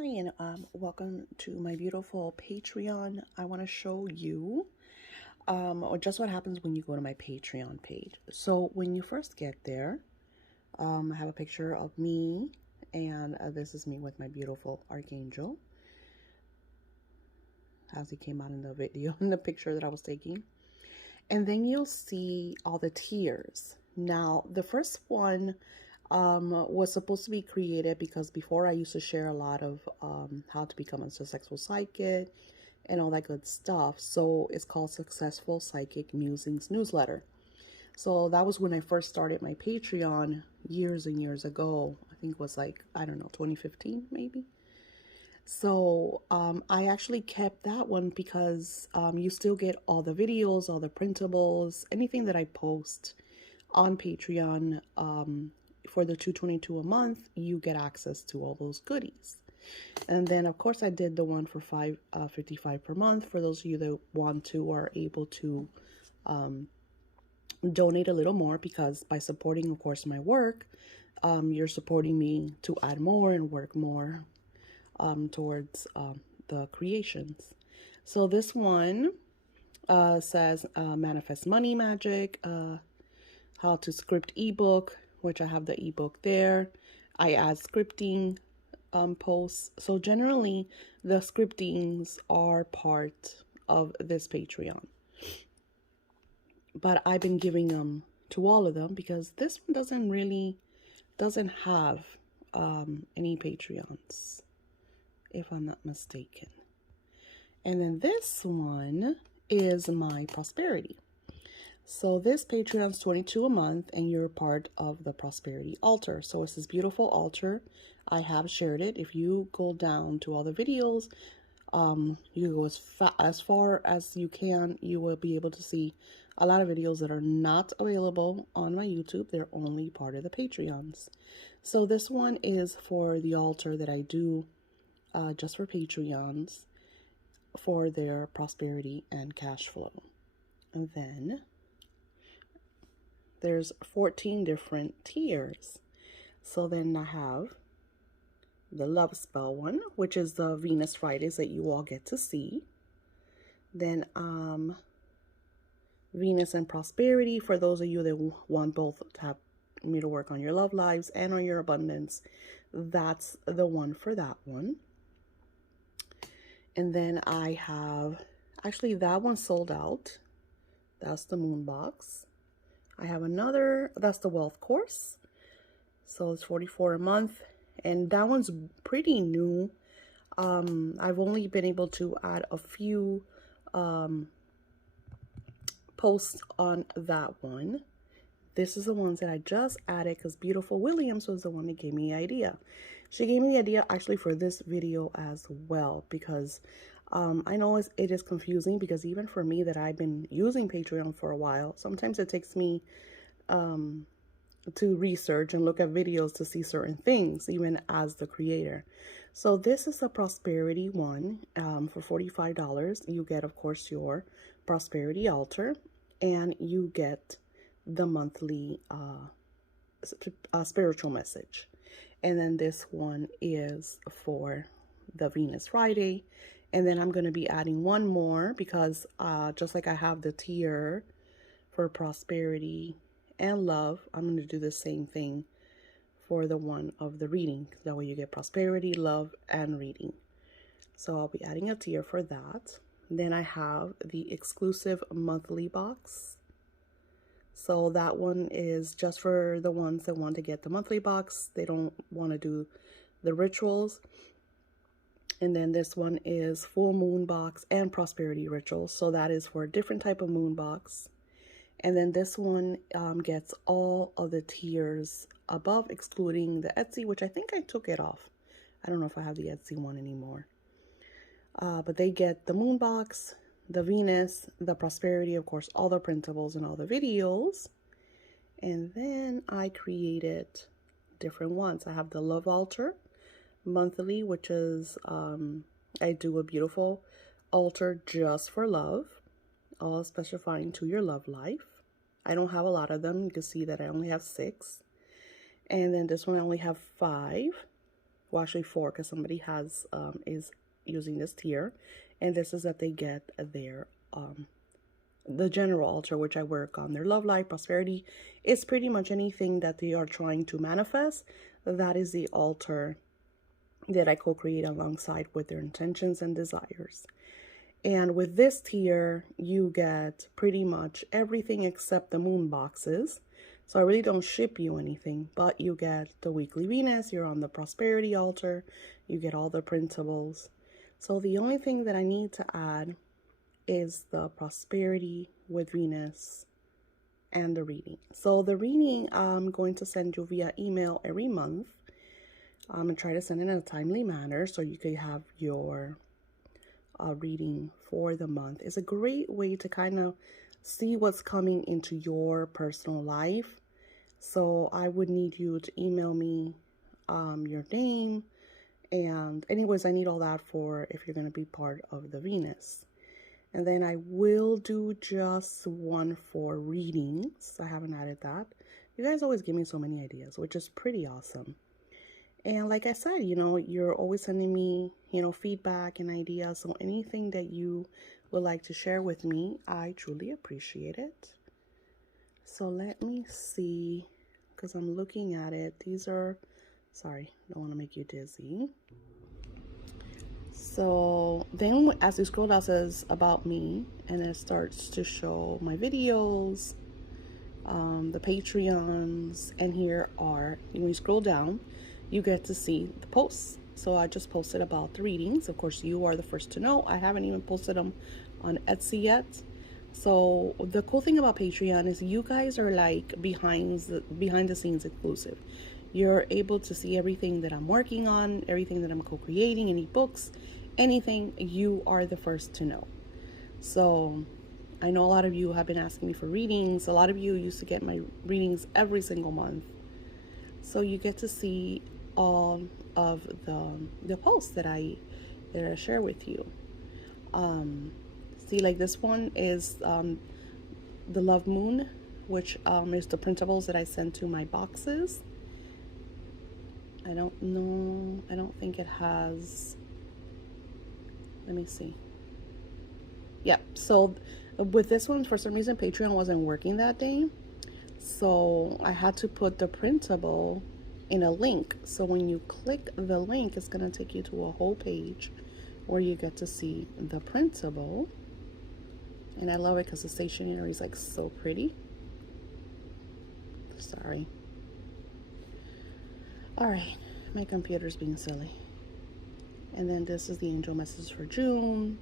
Hi, and welcome to my beautiful Patreon. I want to show you just what happens when you go to my Patreon page. So when you first get there, I have a picture of me, and this is me with my beautiful archangel, as he came out in the video, in the picture that I was taking. And then you'll see all the tiers. Now, the first one was supposed to be created because before I used to share a lot of how to become a successful psychic and all that good stuff. So it's called Successful Psychic Musings Newsletter. So that was when I first started my Patreon years and years ago. I think it was like, I don't know, 2015 maybe. So I actually kept that one because you still get all the videos, all the printables, anything that I post on Patreon. For the $2.22 a month, you get access to all those goodies. And then of course I did the one for $5.55 per month for those of you that want to or are able to donate a little more, because by supporting, of course, my work, you're supporting me to add more and work more towards the creations. So this one says manifest money magic, how to script ebook, which I have the ebook there. I add scripting posts. So generally the scriptings are part of this Patreon, but I've been giving them to all of them because this one doesn't have any Patreons, if I'm not mistaken. And then this one is my prosperity. So this Patreon's $22 a month, and you're part of the prosperity altar. So it's this beautiful altar. I have shared it. If you go down to all the videos, you go as far as you can, you will be able to see a lot of videos that are not available on my YouTube. They're only part of the Patreons. So this one is for the altar that I do just for Patreons for their prosperity and cash flow. And then there's 14 different tiers. So then I have the love spell one, which is the Venus Fridays that you all get to see. Then Venus and prosperity for those of you that want both to have me to work on your love lives and on your abundance. That's the one for that one. And then I have, actually that one sold out. That's the moon box. I have another, that's the wealth course. So it's $44 a month, and that one's pretty new. I've only been able to add a few posts on that one. This is the ones that I just added because Beautiful Williams was the one that gave me the idea. She gave me the idea actually for this video as well, because I know it is confusing, because even for me that I've been using Patreon for a while, sometimes it takes me to research and look at videos to see certain things, even as the creator. So this is a prosperity one for $45. You get, of course, your prosperity altar, and you get the monthly spiritual message. And then this one is for the Venus Friday. And then I'm going to be adding one more because just like I have the tier for prosperity and love, I'm going to do the same thing for the one of the reading. That way you get prosperity, love, and reading. So I'll be adding a tier for that. Then I have the exclusive monthly box. So that one is just for the ones that want to get the monthly box. They don't want to do the rituals. And then this one is full moon box and prosperity rituals. So that is for a different type of moon box. And then this one gets all of the tiers above, excluding the Etsy, which I think I took it off. I don't know if I have the Etsy one anymore. But they get the moon box, the Venus, the prosperity, of course, all the printables and all the videos. And then I created different ones. I have the love altar monthly, which is I do a beautiful altar just for love, all specifying to your love life. I don't have a lot of them. You can see that I only have 6. And then this one I only have 5 well, actually 4, because somebody has is using this tier, and this is that they get their the general altar, which I work on their love life, prosperity. It's pretty much anything that they are trying to manifest. That is the altar that I co-create alongside with their intentions and desires. And with this tier, you get pretty much everything except the moon boxes. So I really don't ship you anything, but you get the weekly Venus, you're on the prosperity altar, you get all the printables. So the only thing that I need to add is the prosperity with Venus and the reading. So the reading I'm going to send you via email every month. And try to send it in a timely manner so you can have your reading for the month. It's a great way to kind of see what's coming into your personal life. So I would need you to email me your name, and anyways, I need all that for if you're going to be part of the Venus. And then I will do just one for readings. I haven't added that. You guys always give me so many ideas, which is pretty awesome. And like I said, you know, you're always sending me, you know, feedback and ideas. So anything that you would like to share with me, I truly appreciate it. So let me see, because I'm looking at it. These are, sorry, don't want to make you dizzy. So then as you scroll down, it says about me, and it starts to show my videos, the Patreons, and here are, when you scroll down, you get to see the posts. So I just posted about the readings. Of course, you are the first to know. I haven't even posted them on Etsy yet. So the cool thing about Patreon is you guys are like behind the scenes exclusive. You're able to see everything that I'm working on, everything that I'm co-creating, any books, anything. You are the first to know. So I know a lot of you have been asking me for readings. A lot of you used to get my readings every single month. So you get to see all of the posts that I share with you. See, like this one is the Love Moon, which is the printables that I send to my boxes. I don't know. I don't think it has. Let me see. Yeah. So with this one, for some reason, Patreon wasn't working that day. So I had to put the printable in a link. So when you click the link, it's going to take you to a whole page where you get to see the printable. And I love it because the stationery is like so pretty. Sorry. All right, my computer's being silly. And then this is the angel message for June.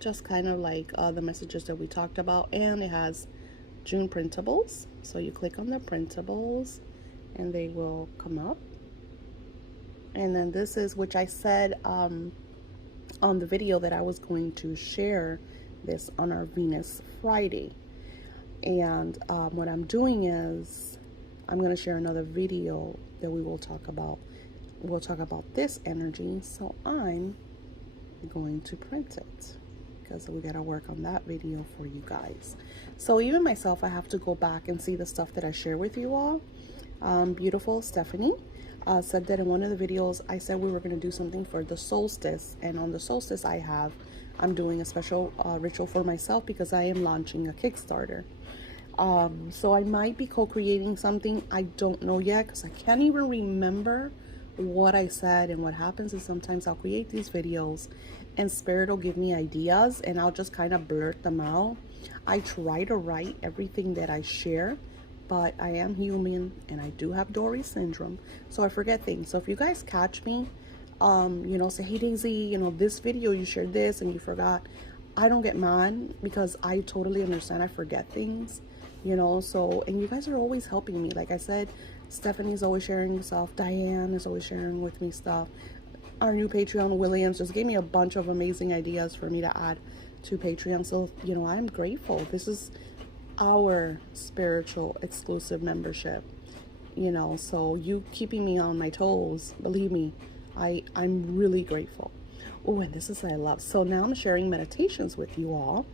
Just kind of like the messages that we talked about. And it has June printables. So you click on the printables and they will come up. And then this is, which I said on the video that I was going to share this on our Venus Friday. And what I'm doing is I'm going to share another video that we will talk about. We'll talk about this energy. So I'm going to print it because we got to work on that video for you guys. So even myself, I have to go back and see the stuff that I share with you all. Beautiful Stephanie said that in one of the videos I said we were going to do something for the solstice, and on the solstice I'm doing a special ritual for myself because I am launching a Kickstarter. So I might be co-creating something. I don't know yet because I can't even remember what I said. And what happens is sometimes I'll create these videos and Spirit will give me ideas and I'll just kind of blurt them out. I try to write everything that I share, but I am human and I do have Dory syndrome, so I forget things. So if you guys catch me, you know, say, hey Daisy, you know, this video you shared this and you forgot, I don't get mad because I totally understand. I forget things, you know. So, and you guys are always helping me. Like I said, Stephanie's always sharing stuff. Diane is always sharing with me stuff. Our new Patreon, Williams, just gave me a bunch of amazing ideas for me to add to Patreon. So, you know, I'm grateful. This is our spiritual exclusive membership, you know, so you keeping me on my toes, believe me, I'm really grateful. Oh, and this is what I love. So now I'm sharing meditations with you all.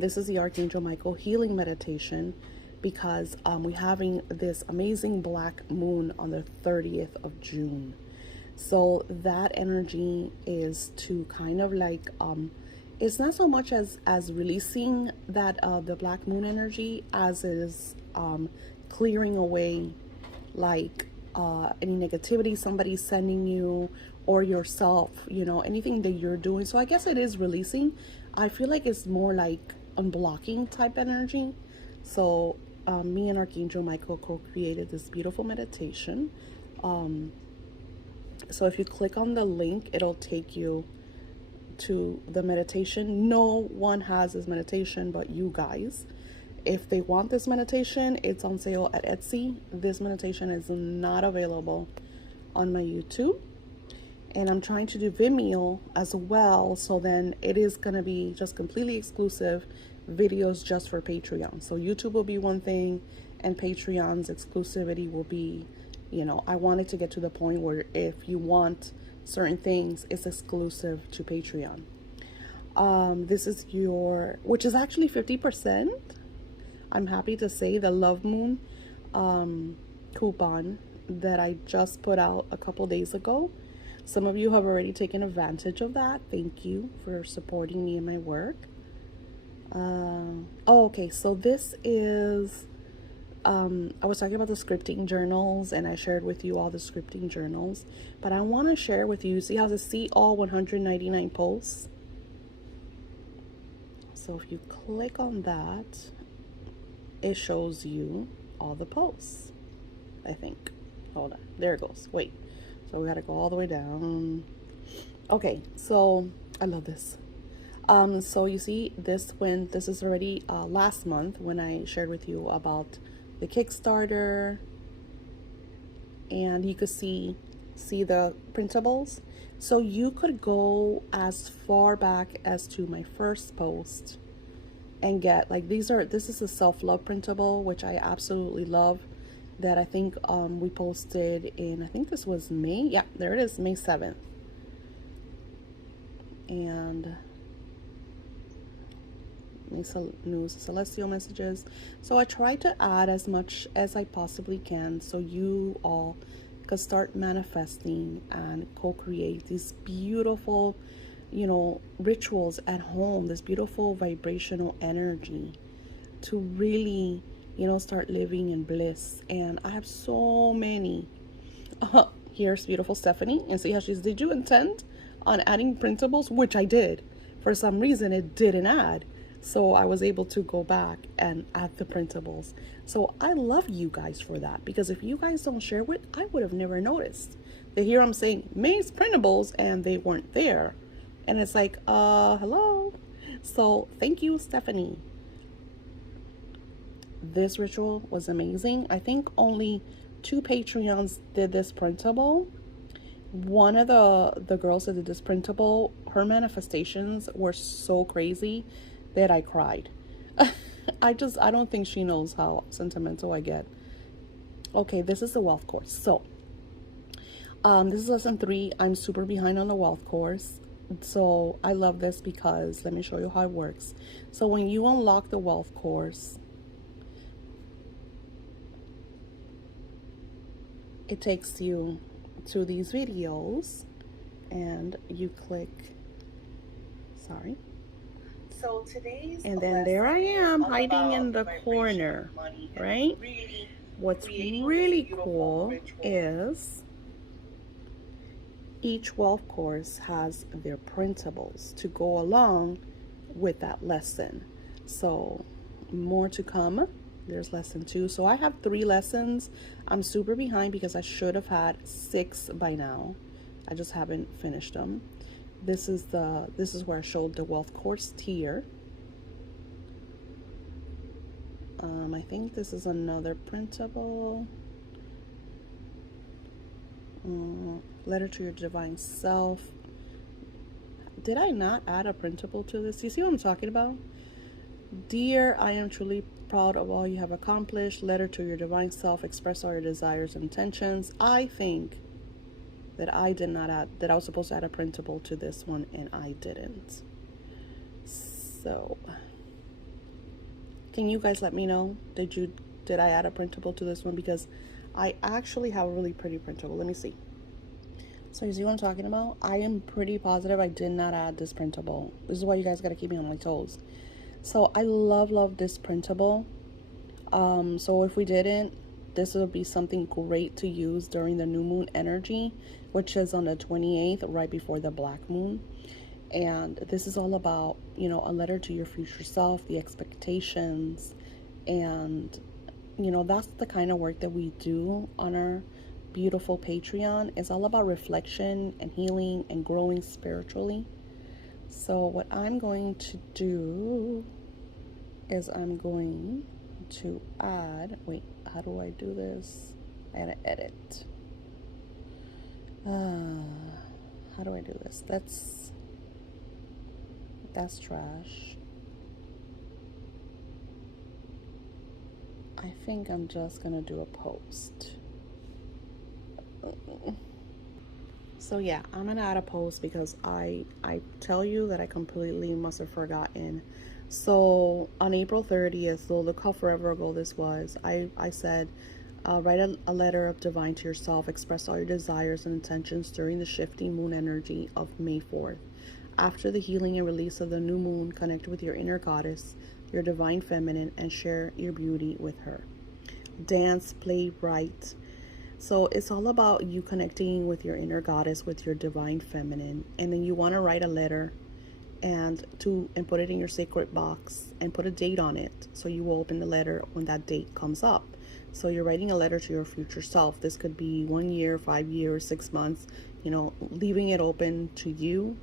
This is the Archangel Michael healing meditation because we're having this amazing black moon on the 30th of June. So that energy is to kind of like it's not so much as releasing that the black moon energy as is clearing away like any negativity somebody's sending you or yourself, you know, anything that you're doing. So I guess it is releasing. I feel like it's more like unblocking type energy. So me and Archangel Michael co-created this beautiful meditation. So if you click on the link, it'll take you to the meditation. No one has this meditation but you guys. If they want this meditation, it's on sale at Etsy. This meditation is not available on my YouTube. And I'm trying to do Vimeo as well. So then it is going to be just completely exclusive videos just for Patreon. So YouTube will be one thing and Patreon's exclusivity will be, you know, I want it to get to the point where if you want certain things, it's exclusive to Patreon. This is your, which is actually 50%. I'm happy to say the Love Moon coupon that I just put out a couple days ago. Some of you have already taken advantage of that. Thank you for supporting me in my work. Okay, so this is, I was talking about the scripting journals and I shared with you all the scripting journals, but I want to share with you, see how to see all 199 posts? So if you click on that, it shows you all the posts, I think. Hold on, there it goes. Wait, so we got to go all the way down. Okay, so I love this. So you see this, when this is already last month when I shared with you about the Kickstarter, and you could see the printables. So you could go as far back as to my first post and get like this is a self-love printable, which I absolutely love, that I think we posted in, I think this was May. Yeah, there it is, May 7th. And new celestial messages. So I try to add as much as I possibly can so you all could start manifesting and co-create these beautiful, you know, rituals at home, this beautiful vibrational energy to really, you know, start living in bliss. And I have so many. Here's beautiful Stephanie, and see how she's, did you intend on adding printables? Which I did. For some reason it didn't add, so I was able to go back and add the printables. So I love you guys for that, because if you guys don't share it, I would have never noticed that here I'm saying May's printables and they weren't there, and it's like hello. So thank you, Stephanie. This ritual was amazing. I think only 2 Patreons did this printable. One of the girls that did this printable, her manifestations were so crazy that I cried. I don't think she knows how sentimental I get. Okay, this is the wealth course. So this is lesson 3. I'm super behind on the wealth course. So I love this because let me show you how it works. So when you unlock the wealth course, it takes you to these videos and you click, sorry. So today's, and then there I am hiding in the corner, right? What's really cool is each wealth course has their printables to go along with that lesson. So more to come. There's lesson 2. So I have 3 lessons. I'm super behind because I should have had 6 by now. I just haven't finished them. This is where I showed the wealth course tier. I think this is another printable. Letter to your divine self. Did I not add a printable to this? You see what I'm talking about? Dear, I am truly proud of all you have accomplished. Letter to your divine self. Express all your desires and intentions. I think that I did not add, that I was supposed to add a printable to this one and I didn't. So can you guys let me know? Did you did I add a printable to this one? Because I actually have a really pretty printable. Let me see. So you see what I'm talking about? I am pretty positive I did not add this printable. This is why you guys got to keep me on my toes. So I love this printable. So if we didn't, this would be something great to use during the new moon energy, which is on the 28th, right before the black moon. And this is all about, you know, a letter to your future self, the expectations, and, you know, that's the kind of work that we do on our beautiful Patreon. It's all about reflection and healing and growing spiritually. So what I'm going to do is I'm going to add, wait, how do I do this? I gotta edit. How do I do this? That's trash. I think I'm just gonna do a post. So yeah, I'm gonna add a post because I tell you that I completely must have forgotten. So on April 30th, so look how forever ago this was, I said, write a letter of divine to yourself, express all your desires and intentions during the shifting moon energy of May 4th. After the healing and release of the new moon, connect with your inner goddess, your divine feminine, and share your beauty with her. Dance, play, write. So it's all about you connecting with your inner goddess, with your divine feminine, and then you want to write a letter and put it in your sacred box and put a date on it. So you will open the letter when that date comes up. So you're writing a letter to your future self. This could be 1 year, 5 years, 6 months, you know, leaving it open to you.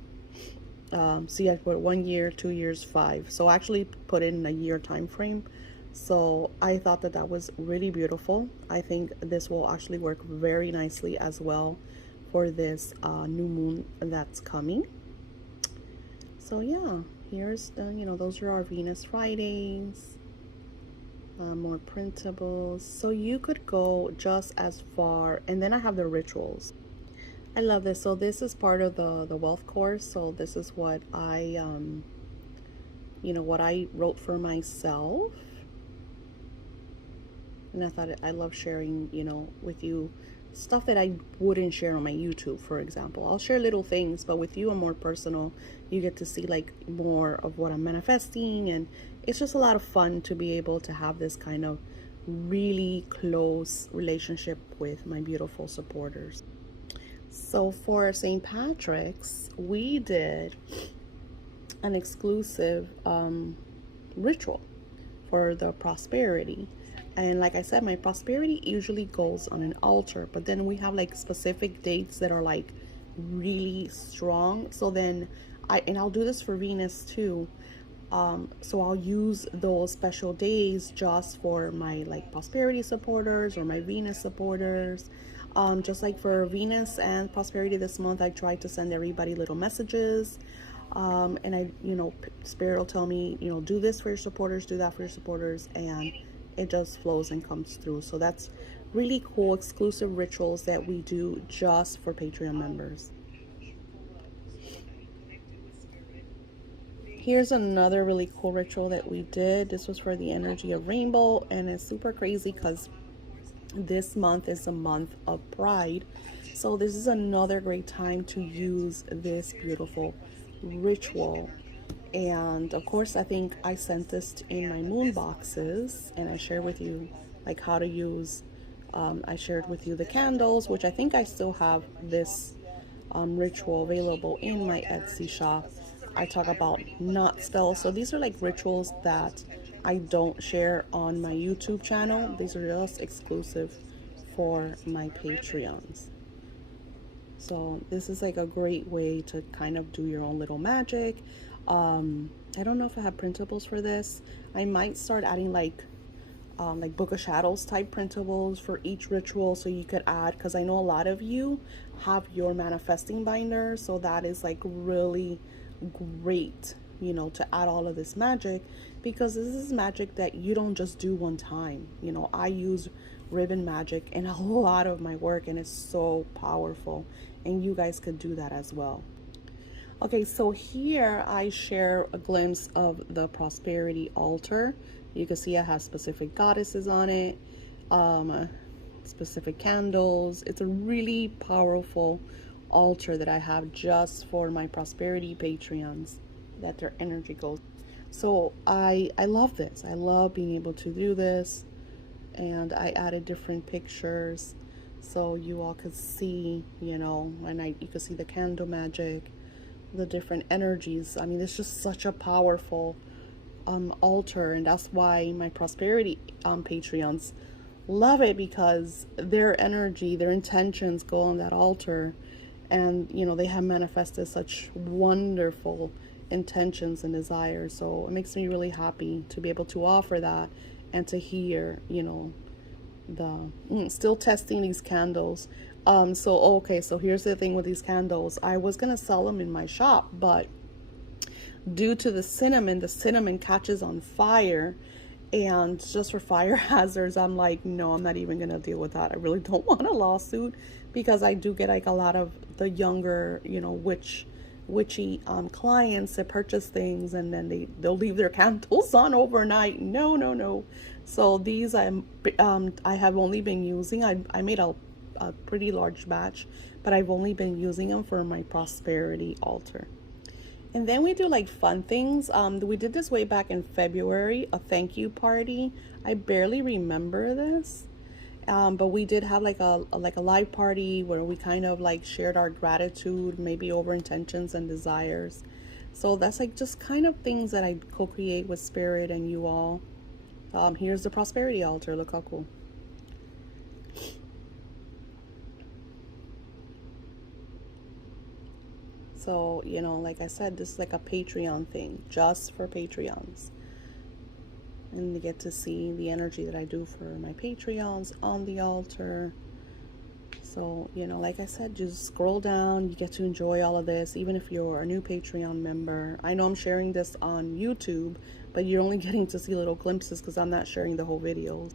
See, I put 1 year, 2 years, 5. So I actually put it in a year time frame. So I thought that that was really beautiful. I think this will actually work very nicely as well for this new moon that's coming. So yeah, here's the, you know, those are our Venus Fridays. More printables. So you could go just as far, and then I have the rituals. I love this. So this is part of the wealth course. So this is what I you know, what I wrote for myself, and I thought I love sharing, you know, with you stuff that I wouldn't share on my YouTube, for example. I'll share little things, but with you I'm more personal. You get to see like more of what I'm manifesting, and it's just a lot of fun to be able to have this kind of really close relationship with my beautiful supporters. So for St. Patrick's, we did an exclusive ritual for the prosperity. And like I said, my prosperity usually goes on an altar, but then we have like specific dates that are like really strong. So then I'll do this for Venus too. So I'll use those special days just for my like prosperity supporters or my Venus supporters. Just like for Venus and prosperity this month, I tried to send everybody little messages. And I, you know, Spirit will tell me, you know, do this for your supporters, do that for your supporters, and it just flows and comes through. So that's really cool, exclusive rituals that we do just for Patreon members. Here's another really cool ritual that we did. This was for the energy of rainbow, and it's super crazy because this month is a month of Pride. So this is another great time to use this beautiful ritual. And of course, I think I sent this in my moon boxes, and I shared with you like how to use, I shared with you the candles, which I think I still have this ritual available in my Etsy shop. I talk about knot spells. So these are like rituals that I don't share on my YouTube channel. These are just exclusive for my Patreons. So this is like a great way to kind of do your own little magic. I don't know if I have printables for this. I might start adding like Book of Shadows type printables for each ritual, so you could add, because I know a lot of you have your manifesting binder, so that is like really great, you know, to add all of this magic, because this is magic that you don't just do one time. You know, I use ribbon magic in a lot of my work, and it's so powerful, and you guys could do that as well. Okay, so here I share a glimpse of the prosperity altar. You can see I have specific goddesses on it, specific candles. It's a really powerful altar that I have just for my prosperity Patreons, that their energy goes. So I love this. I love being able to do this, and I added different pictures so you all could see, you know, and you could see the candle magic, the different energies. I mean, it's just such a powerful altar, and that's why my prosperity Patreons love it, because their energy, their intentions go on that altar, and you know, they have manifested such wonderful intentions and desires. So it makes me really happy to be able to offer that, and to hear, you know, the still testing these candles. So here's the thing with these candles. I was gonna sell them in my shop, but due to the cinnamon catches on fire, and just for fire hazards, I'm like, no, I'm not even gonna deal with that. I really don't want a lawsuit, because I do get like a lot of the younger, you know, witchy clients that purchase things, and then they'll leave their candles on overnight. No. So these I have only been using. I made a pretty large batch, but I've only been using them for my prosperity altar. And then we do like fun things. We did this way back in February, a thank you party. I barely remember this, but we did have like a live party where we kind of like shared our gratitude, maybe over intentions and desires. So that's like just kind of things that I co-create with Spirit and you all. Here's the prosperity altar. Look how cool. So, you know, like I said, this is like a Patreon thing, just for Patreons. And you get to see the energy that I do for my Patreons on the altar. So, you know, like I said, just scroll down. You get to enjoy all of this, even if you're a new Patreon member. I know I'm sharing this on YouTube, but you're only getting to see little glimpses because I'm not sharing the whole video.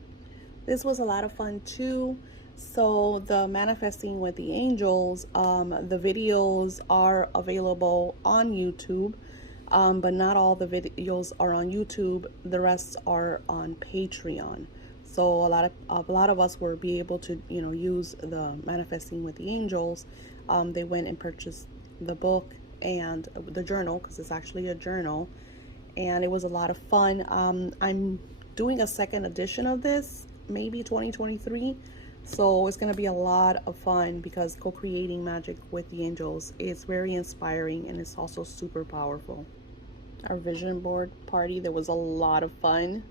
This was a lot of fun too. So the manifesting with the angels, the videos are available on YouTube, but not all the videos are on YouTube. The rest are on Patreon. So a lot of us will be able to, you know, use the manifesting with the angels. They went and purchased the book and the journal, because it's actually a journal, and it was a lot of fun. I'm doing a second edition of this, maybe 2023. So it's going to be a lot of fun, because co-creating magic with the angels is very inspiring, and it's also super powerful. Our vision board party, there was a lot of fun.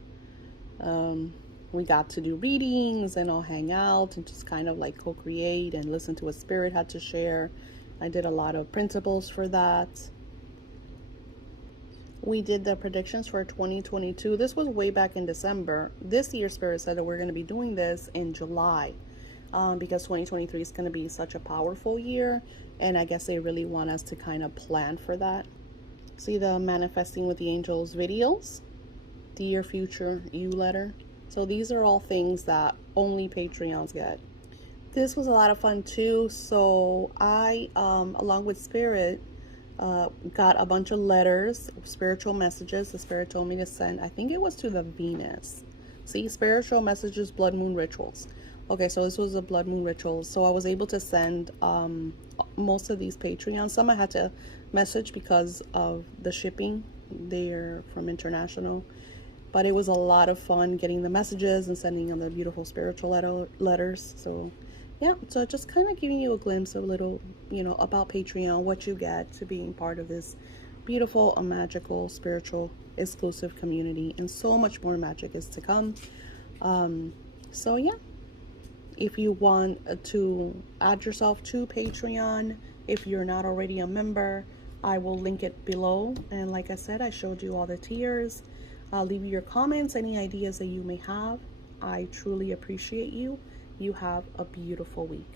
We got to do readings and all hang out and just kind of like co-create and listen to what Spirit had to share. I did a lot of printables for that. We did the predictions for 2022. This was way back in December. This year, Spirit said that we're going to be doing this in July, because 2023 is going to be such a powerful year, and I guess they really want us to kind of plan for that. See the manifesting with the angels videos, Dear Future You letter. So these are all things that only Patreons get. This was a lot of fun too. So I, along with Spirit, got a bunch of letters, spiritual messages. The Spirit told me to send, I think it was to the Venus. See, spiritual messages, blood moon rituals. Okay, so this was a blood moon ritual. So I was able to send most of these Patreons. Some I had to message because of the shipping. They're from international. But it was a lot of fun getting the messages and sending them the beautiful spiritual letters. So yeah, so just kind of giving you a glimpse of a little, you know, about Patreon, what you get to being part of this beautiful, magical, spiritual, exclusive community, and so much more magic is to come. So yeah, if you want to add yourself to Patreon, if you're not already a member, I will link it below. And like I said, I showed you all the tiers. Leave your comments, any ideas that you may have. I truly appreciate you. You have a beautiful week.